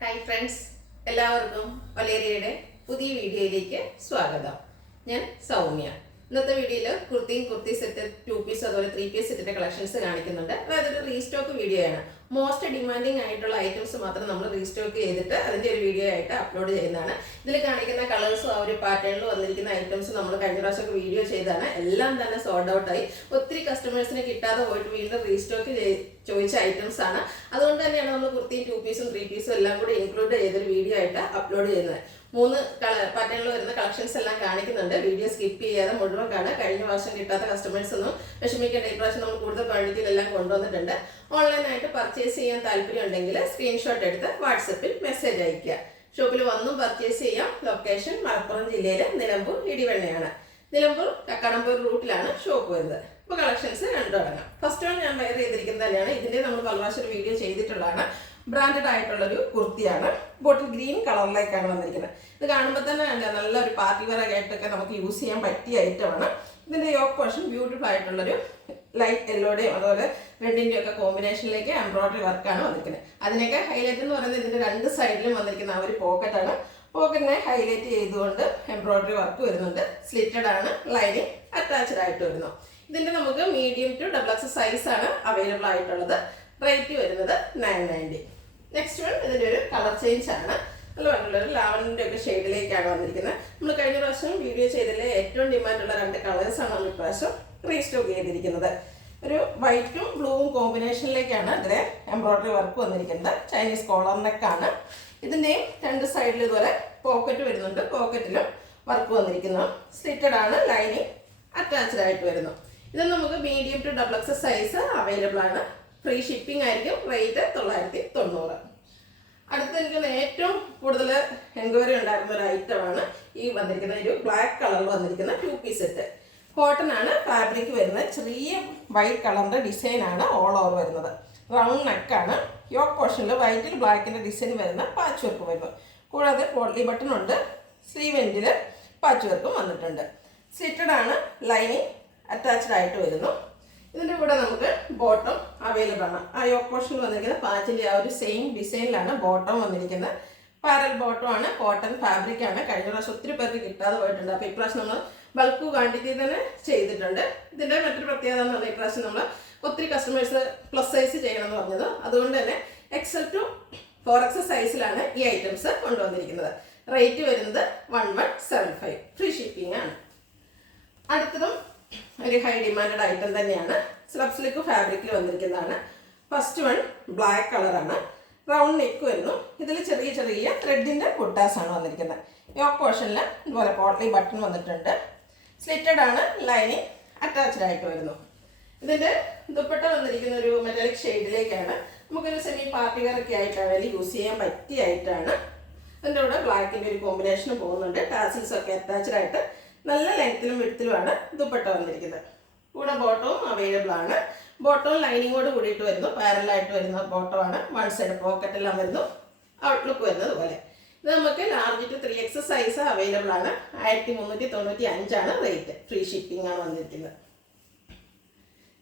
Hi friends, എല്ലാവർക്കും വലേറിയയുടെ പുതിയ വീഡിയോയിലേക്ക് സ്വാഗതം. ഞാൻ സൗമ്യ. ഇന്നത്തെ വീഡിയോയിൽ കുർത്തി സെറ്റ് 2 പീസ് അതുപോലെ 3 പീസ് സെറ്റിന്റെ കളക്ഷൻസ് കാണിക്കുന്നുണ്ട്. അതായത് ഒരു റീസ്റ്റോക്ക് വീഡിയോ ആണ്. മോസ്റ്റ് ഡിമാൻഡിങ് ആയിട്ടുള്ള ഐറ്റംസ് മാത്രം നമ്മൾ റീസ്റ്റോക്ക് ചെയ്തിട്ട് അതിന്റെ ഒരു വീഡിയോ ആയിട്ട് അപ്ലോഡ് ചെയ്യുന്നതാണ്. ഇതിൽ കാണിക്കുന്ന കളേഴ്സും ആ ഒരു പാറ്റേണിൽ വന്നിരിക്കുന്ന ഐറ്റംസ് നമ്മൾ കഴിഞ്ഞ പ്രാവശ്യമൊക്കെ വീഡിയോ ചെയ്താണ്. എല്ലാം തന്നെ സോൾഡ് ഔട്ട് ആയി. ഒത്തിരി കസ്റ്റമേഴ്സിന് കിട്ടാതെ പോയിട്ട് വീണ്ടും റീസ്റ്റോക്ക് ചോദിച്ച ഐറ്റംസ് ആണ്. അതുകൊണ്ട് തന്നെയാണ് നമ്മൾ കുർത്തിയും 2 പീസും 3 പീസും എല്ലാം കൂടി ഇൻക്ലൂഡ് ചെയ്തൊരു വീഡിയോ ആയിട്ട് അപ്ലോഡ് ചെയ്യുന്നത്. 3 പാറ്റേണിൽ വരുന്ന കളക്ഷൻസ് എല്ലാം കാണിക്കുന്നുണ്ട്. വീഡിയോ സ്കിപ്പ് ചെയ്യാതെ മുഴുവൻ കാണാം. കഴിഞ്ഞ പ്രാവശ്യം കിട്ടാത്ത കസ്റ്റമേഴ്സ് ഒന്നും വിഷമിക്കേണ്ട. ഈ പ്രാവശ്യം നമ്മൾ കൂടുതൽ ക്വാണ്ടിറ്റിയിലെല്ലാം കൊണ്ടുവന്നിട്ടുണ്ട്. ഓൺലൈനായിട്ട് പർച്ചേസ് ചെയ്യാൻ താല്പര്യം ഉണ്ടെങ്കിൽ സ്ക്രീൻഷോട്ട് എടുത്ത് വാട്സപ്പിൽ മെസ്സേജ് അയയ്ക്കുക. ഷോപ്പിൽ വന്നും പർച്ചേസ് ചെയ്യാം. ലൊക്കേഷൻ മലപ്പുറം ജില്ലയിലെ നിലമ്പൂർ ഇടിവണ്ണയാണ്. നിലമ്പൂർ കക്കാടംപൂർ റൂട്ടിലാണ് ഷോപ്പ് വരുന്നത്. ഇപ്പോൾ കളക്ഷൻസ് കണ്ടു തുടങ്ങാം. ഫസ്റ്റ് വൺ ഞാൻ വെയർ ചെയ്തിരിക്കുന്നത് തന്നെയാണ്. ഇതിൻ്റെ നമ്മൾ പല പ്രാവശ്യം ഒരു വീഡിയോ ചെയ്തിട്ടുള്ളതാണ്. ബ്രാൻഡഡ് ആയിട്ടുള്ളൊരു കുർത്തിയാണ്. ബോട്ടിൽ ഗ്രീൻ കളറിലേക്കാണ് വന്നിരിക്കുന്നത്. ഇത് കാണുമ്പോൾ തന്നെ നല്ലൊരു പാർട്ടി വെയർ ആയിട്ടൊക്കെ നമുക്ക് യൂസ് ചെയ്യാൻ പറ്റിയ ഐറ്റമാണ്. ഇതിൻ്റെ യോക്ക് പോർഷൻ ബ്യൂട്ടിഫുൾ ആയിട്ടുള്ളൊരു ലൈറ്റ് യെല്ലോയുടെയും അതുപോലെ റെഡിൻ്റെയും ഒക്കെ കോമ്പിനേഷനിലേക്ക് എംബ്രോയിഡറി വർക്കാണ് വന്നിരിക്കുന്നത്. അതിനൊക്കെ ഹൈലൈറ്റ് എന്ന് പറയുന്നത് ഇതിൻ്റെ 2 സൈഡിലും വന്നിരിക്കുന്ന ആ ഒരു പോക്കറ്റാണ്. പോക്കറ്റിനെ ഹൈലൈറ്റ് ചെയ്തുകൊണ്ട് എംബ്രോയിഡറി വർക്ക് വരുന്നുണ്ട്. സ്ലിറ്റഡ് ആണ്. ലൈനിങ് അറ്റാച്ച്ഡ് ആയിട്ട് വരുന്നു. ഇതിൻ്റെ നമുക്ക് മീഡിയം ടു XXL സൈസാണ് അവൈലബിൾ ആയിട്ടുള്ളത്. റേറ്റ് വരുന്നത് 990. നെക്സ്റ്റ് വൺ ഇതിൻ്റെ ഒരു കളർ ചേഞ്ച് ആണ്. നല്ല ഭംഗിയുള്ളൊരു ലാവൻഡറിൻ്റെ ഒക്കെ ഷെയ്ഡിലേക്കാണ് വന്നിരിക്കുന്നത്. നമ്മൾ കഴിഞ്ഞ പ്രാവശ്യം വീഡിയോ ചെയ്തതിലെ ഏറ്റവും ഡിമാൻഡുള്ള 2 കളേഴ്സാണ് നമ്മൾ ഇപ്രാവശ്യം റീസ്റ്റോക്ക് ചെയ്തിരിക്കുന്നത്. ഒരു വൈറ്റും ബ്ലൂവും കോമ്പിനേഷനിലേക്കാണ് ഇതിലെ എംബ്രോയിഡറി വർക്ക് വന്നിരിക്കുന്നത്. ചൈനീസ് കോളർ നെക്കാണ്. ഇതിൻ്റെയും 2 സൈഡിൽ ഇതുപോലെ പോക്കറ്റ് വരുന്നുണ്ട്. പോക്കറ്റിലും വർക്ക് വന്നിരിക്കുന്നു. സ്ലിറ്റഡ് ആണ്. ലൈനിങ് അറ്റാച്ച്ഡ് ആയിട്ട് വരുന്നു. ഇത് നമുക്ക് medium to XXL size available ആണ്. ഫ്രീ ഷിപ്പിംഗ് ആയിരിക്കും. റേറ്റ് 990. അടുത്ത എനിക്ക് ഏറ്റവും കൂടുതൽ എൻക്വയറി ഉണ്ടായിരുന്ന ഒരു ഐറ്റമാണ് ഈ വന്നിരിക്കുന്ന ഒരു ബ്ലാക്ക് കളറിൽ വന്നിരിക്കുന്ന 2 പീസ് സെറ്റ്. കോട്ടൺ ആണ് ഫാബ്രിക് വരുന്നത്. ചെറിയ വൈറ്റ് കളറിൻ്റെ ഡിസൈനാണ് ഓൾ ഓവർ വരുന്നത്. റൗണ്ട് നെക്കാണ്. യോക്ക് പോർഷനിൽ വൈറ്റിൽ ബ്ലാക്കിൻ്റെ ഡിസൈൻ വരുന്ന പാച്ച് വർക്ക് വരുന്നു. കൂടാതെ പോട്ട്ലി ബട്ടൺ ഉണ്ട്. സ്ലീവ് എൻഡിൽ പാച്ച് വർക്കും വന്നിട്ടുണ്ട്. സ്ലിറ്റഡ് ആണ്. ലൈനിങ് അറ്റാച്ച്ഡ് ആയിട്ട് വരുന്നു. ഇതിൻ്റെ കൂടെ നമുക്ക് ബോട്ടം അവൈലബിൾ ആണ്. ആ യോക്ക് പോർഷനിൽ വന്നിരിക്കുന്ന പാച്ചിൻ്റെ ആ ഒരു സെയിം ഡിസൈനിലാണ് ബോട്ടം വന്നിരിക്കുന്നത്. പാരൽ ബോട്ടം ആണ്. കോട്ടൺ ഫാബ്രിക് ആണ്. കഴിഞ്ഞ പ്രാവശ്യം ഒത്തിരി പേർക്ക് കിട്ടാതെ പോയിട്ടുണ്ട്. അപ്പോൾ ഇപ്രാവശ്യം നമ്മൾ ബൾക്ക് ക്വാണ്ടിറ്റി തന്നെ ചെയ്തിട്ടുണ്ട്. ഇതിൻ്റെ മറ്റൊരു പ്രത്യേകത എന്ന് പറഞ്ഞാൽ ഇപ്രാവശ്യം നമ്മൾ ഒത്തിരി കസ്റ്റമേഴ്സ് പ്ലസ് സൈസ് ചെയ്യണമെന്ന് പറഞ്ഞത്. അതുകൊണ്ട് തന്നെ XL to 4XL സൈസിലാണ് ഈ ഐറ്റംസ് കൊണ്ടുവന്നിരിക്കുന്നത്. റേറ്റ് വരുന്നത് 1175. ഫ്രീ ഷിപ്പിംഗ് ആണ്. അടുത്തതും ഒരു ഹൈ ഡിമാൻഡഡ് ഐറ്റം തന്നെയാണ്. സ്ലബ് സിൽക്ക് ഫാബ്രിക്കിൽ വന്നിരിക്കുന്നതാണ്. ഫസ്റ്റ് വൺ ബ്ലാക്ക് കളറാണ്. റൗണ്ട് നെക്ക് വരുന്നു. ഇതിൽ ചെറിയ ചെറിയ ത്രെഡിൻ്റെ ബുട്ടാസാണ് വന്നിരിക്കുന്നത്. യോക്ക് പോർഷനിൽ ഇതുപോലെ പോട്ട്ലി ബട്ടൺ വന്നിട്ടുണ്ട്. സ്ലിറ്റഡ് ആണ്. ലൈനിങ് അറ്റാച്ച്ഡ് ആയിട്ട് വരുന്നു. ഇതിൻ്റെ ദുപ്പട്ട വന്നിരിക്കുന്ന ഒരു മെറ്റാലിക് ഷെയ്ഡിലേക്കാണ്. നമുക്കൊരു സെമി പാർട്ടി വെയർ ഒക്കെ ആയിട്ടാണെങ്കിൽ യൂസ് ചെയ്യാൻ പറ്റിയ ആയിട്ടാണ്. അതിൻ്റെ കൂടെ ബ്ലാക്കിൻ്റെ ഒരു കോമ്പിനേഷൻ പോകുന്നുണ്ട്. ടാസിൽസ് ഒക്കെ അറ്റാച്ച്ഡ് ആയിട്ട് നല്ല ലെങ്ത്തിലും വിഡ്ത്തിലുമാണ് ദുപ്പട്ട വന്നിരിക്കുന്നത്. കൂടെ ബോട്ടവും അവൈലബിൾ ആണ്. ബോട്ടവും ലൈനിങ്ങോട് കൂടിയിട്ട് വരുന്നു. പാരലായിട്ട് വരുന്ന ബോട്ടമാണ്. 1 സൈഡ് പോക്കറ്റെല്ലാം വരുന്നു. ഔട്ട്ലുക്ക് വരുന്നത് പോലെ. ഇത് നമുക്ക് large to 3XL size available ആണ്. 1395 ആണ് റേറ്റ്. ഫ്രീ ഷിപ്പിംഗ് ആണ് വന്നിരിക്കുന്നത്.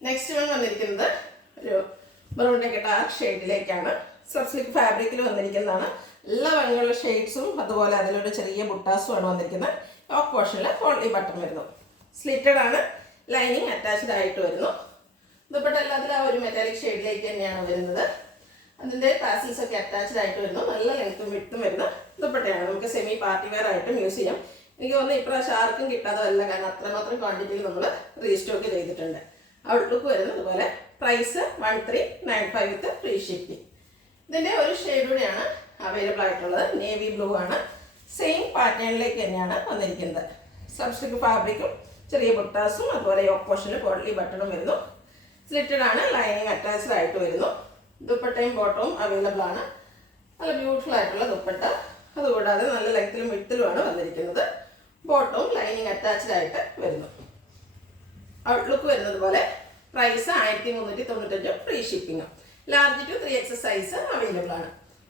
നെക്സ്റ്റ് വൺ വന്നിരിക്കുന്നത് ഒരു ബ്രൗണിൻ്റെ ഡാർക്ക് ഷെയ്ഡിലേക്കാണ്. സ്ലബ് സിൽക്ക് ഫാബ്രിക്കിൽ വന്നിരിക്കുന്നതാണ്. എല്ലാ ഭംഗിയുള്ള ഷെയ്ഡ്സും അതുപോലെ അതിലൊരു ചെറിയ ബുട്ടാസും ആണ് വന്നിരിക്കുന്നത്. ടോപ്പ് പോർഷനിൽ ഫോൾഡി ബട്ടൺ വരുന്നു. സ്ലിറ്റഡ് ആണ്. ലൈനിങ് അറ്റാച്ച്ഡ് ആയിട്ട് വരുന്നു. ദുപ്പട്ട എല്ലാത്തിലും ആ ഒരു മെറ്റാലിക് ഷെയ്ഡിലേക്ക് തന്നെയാണ് വരുന്നത്. അതിൻ്റെ ടാസിൽസ് ഒക്കെ അറ്റാച്ച്ഡ് ആയിട്ട് വരുന്നു. നല്ല ലെങ്ത്തും വിട്ടും വരുന്ന ദുപ്പട്ടയാണ്. നമുക്ക് സെമി പാർട്ടി വെയർ ആയിട്ടും യൂസ് ചെയ്യാം. എനിക്ക് തോന്നുന്നു ഇപ്രാവശ്യം ആർക്കും കിട്ടാതല്ല. കാരണം അത്രമാത്രം ക്വാണ്ടിറ്റിയിൽ നമ്മൾ റീസ്റ്റോക്ക് ചെയ്തിട്ടുണ്ട്. ഔട്ട്ലുക്ക് വരുന്നത് അതുപോലെ. Price 1395 with free shipping. ഇതിൻ്റെ ഒരു ഷെയ്ഡ് കൂടെയാണ് അവൈലബിൾ ആയിട്ടുള്ളത്. നേവി ബ്ലൂ ആണ്. സെയിം പാറ്റേണിലേക്ക് തന്നെയാണ് വന്നിരിക്കുന്നത്. സബ്സ്റ്റിക് ഫാബ്രിക്കും ചെറിയ ബുട്ടാസും അതുപോലെ യോക്ക് പോർഷനിൽ പോട്ട്ലി ബട്ടണും വരുന്നു. സ്ലിറ്റഡ് ആണ്. ലൈനിങ് അറ്റാച്ച്ഡ് ആയിട്ട് വരുന്നു. ദുപ്പട്ടയും ബോട്ടവും അവൈലബിൾ ആണ്. നല്ല ബ്യൂട്ടിഫുൾ ആയിട്ടുള്ള ദുപ്പട്ട. അതുകൂടാതെ നല്ല ലെങ്ത്തിലും വിഡ്ത്തിലുമാണ് വന്നിരിക്കുന്നത്. ബോട്ടവും ലൈനിങ് അറ്റാച്ച്ഡ് ആയിട്ട് വരുന്നു. ഔട്ട്ലുക്ക് വരുന്നത് പോലെ. പ്രൈസ് 1395 ഫ്രീ ഷിപ്പിംഗും. Large to 3XL size available ആണ്.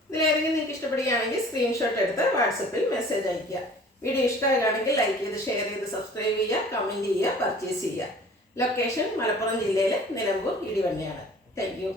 ഇതിലേതെങ്കിലും നിങ്ങൾക്ക് ഇഷ്ടപ്പെടുകയാണെങ്കിൽ സ്ക്രീൻഷോട്ട് എടുത്ത് വാട്സപ്പിൽ മെസ്സേജ് അയയ്ക്കുക. വീഡിയോ ഇഷ്ടമാണെങ്കിൽ ലൈക്ക് ചെയ്ത് ഷെയർ ചെയ്ത് സബ്സ്ക്രൈബ് ചെയ്യുക, കമൻറ്റ് ചെയ്യുക, പർച്ചേസ് ചെയ്യുക. ലൊക്കേഷൻ മലപ്പുറം ജില്ലയിലെ നിലമ്പൂർ ഇടിവണ്ണയാണ്. Thank you.